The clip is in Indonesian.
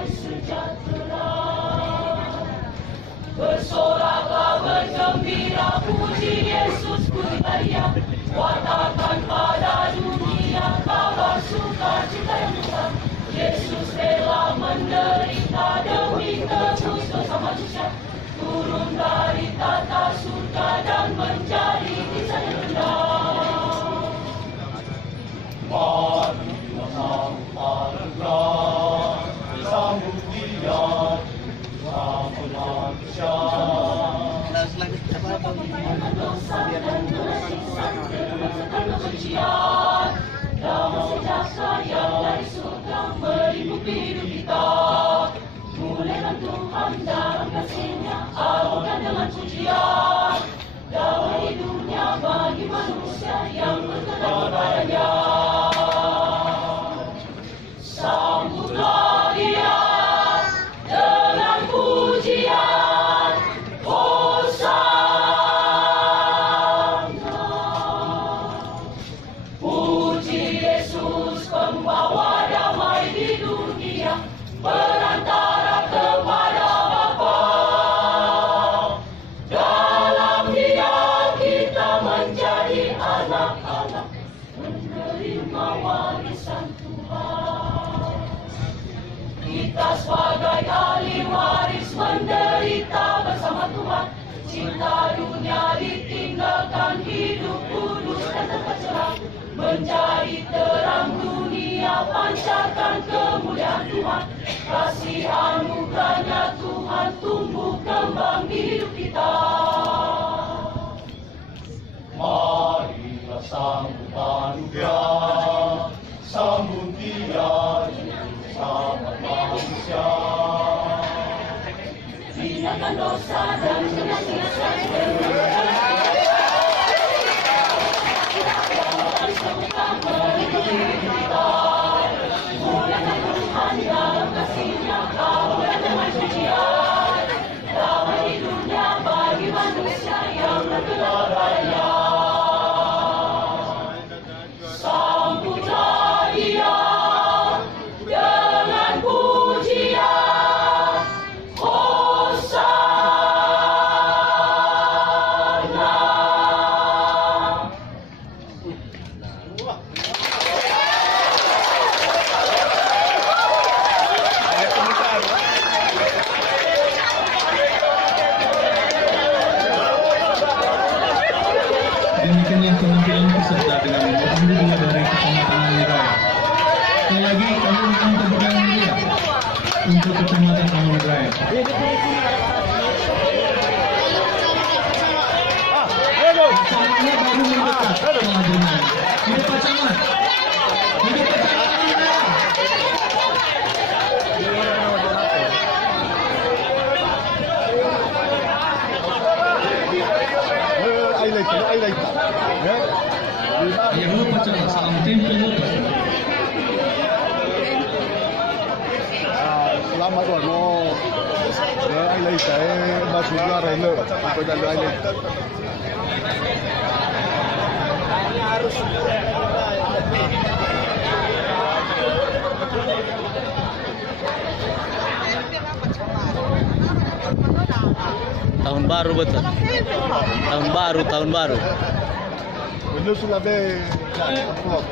damai sejahtera. Bersoraklah bergembira, puji Yesus puji Maria. Wartakan pada dunia kabar sukacita yang besar. Yesus rela menderita demi tebus dosa manusia. Turun dari tata surga dan menjadi insan yang rendah. Marilah sambut sambut Dia, sambut manusia. Damai sejahtera yang dari surga meliputi hidup kita. Muliakan Tuhan dalam kasih-Nya, agunkan dengan pujian. Damai dunia bagi manusia yang berkenan kepadanya. Sambutlah Dia dengan pujian. Hosana. Puji Yesus pembawa damai di dunia, perantara kepada Bapa. Dalam Dia kita menjadi anak-anak, menerima warisan Tuhan. Kita sebagai ahli waris menderita bersama Tuhan. Cinta dunia ditinggalkan, hidup kudus dan tercerah. Menjadi terang dunia, pancarkan kemuliaan Tuhan. Kasih anugerahnya Tuhan tumbuh kembang di hidup kita. Marilah sambut anugerah, sambut Dia, sambut manusia. Tinggalkan dosa dan kesyirikan. Muliakan Tuhan dalam kasih-Nya, agunkan dengan pujian. Damai di dunia bagi manusia yang berkenan kepadanya. Sambutlah Dia dengan pujian. Hosana. Demikianlah penampilan peserta dengan mengambil dua dari Kecamatan Amiraya. Sekali lagi kami mohon tepuk tangan meriah untuk Kecamatan Amiraya. Pasangannya baru mendekat pengaduan. Hidup pasangan. Hidup pasangan Amiraya. Ay later. Ya lupa pasangan, salam tempel lupa. Selamat tuan, ay later, maksudnya rela, apa dah ay later. Tahun baru betul. Tahun baru. Benar sudah be, upload.